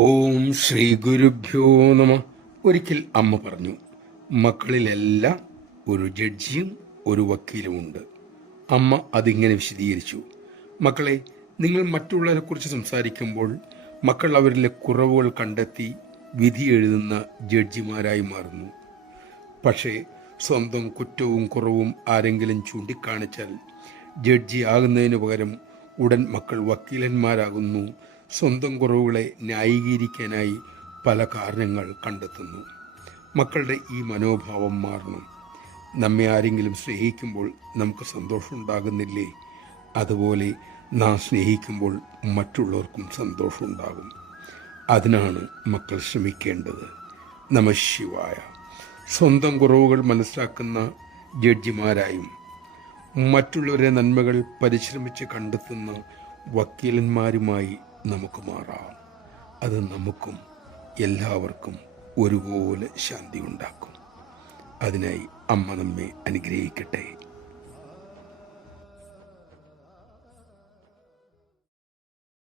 ഓം ശ്രീ ഗുരുഭ്യോ നമ. ഒരിക്കൽ അമ്മ പറഞ്ഞു, മക്കളിലെല്ലാം ഒരു ജഡ്ജിയും ഒരു വക്കീലുമുണ്ട്. അമ്മ അതിങ്ങനെ വിശദീകരിച്ചു. മക്കളെ, നിങ്ങൾ മറ്റുള്ളവരെക്കുറിച്ച് സംസാരിക്കുമ്പോൾ മക്കൾ അവരിലെ കുറവുകൾ കണ്ടെത്തി വിധി എഴുതുന്ന ജഡ്ജിമാരായി മാറുന്നു. പക്ഷേ സ്വന്തം കുറ്റവും കുറവും ആരെങ്കിലും ചൂണ്ടിക്കാണിച്ചാൽ ജഡ്ജി ആകുന്നതിന് പകരം ഉടൻ മക്കൾ വക്കീലന്മാരാകുന്നു. സ്വന്തം കുറവുകളെ ന്യായീകരിക്കാനായി പല കാരണങ്ങൾ കണ്ടെത്തുന്നു. മക്കളുടെ ഈ മനോഭാവം മാറണം. നമ്മെ ആരെങ്കിലും സ്നേഹിക്കുമ്പോൾ നമുക്ക് സന്തോഷമുണ്ടാകുന്നില്ലേ? അതുപോലെ നാം സ്നേഹിക്കുമ്പോൾ മറ്റുള്ളവർക്കും സന്തോഷമുണ്ടാകും. അതിനാണ് മക്കൾ ശ്രമിക്കേണ്ടത്. നമഃ ശിവായ. സ്വന്തം കുറവുകൾ മനസ്സിലാക്കുന്ന ജഡ്ജിമാരായും മറ്റുള്ളവരുടെ നന്മകൾ പരിശ്രമിച്ച് കണ്ടെത്തുന്ന വക്കീലന്മാരുമായി നമുക്ക് മാറാം. അത് നമുക്കും എല്ലാവർക്കും ഒരുപോലെ ശാന്തി ഉണ്ടാക്കും. അതിനായി അമ്മ നമ്മെ അനുഗ്രഹിക്കട്ടെ.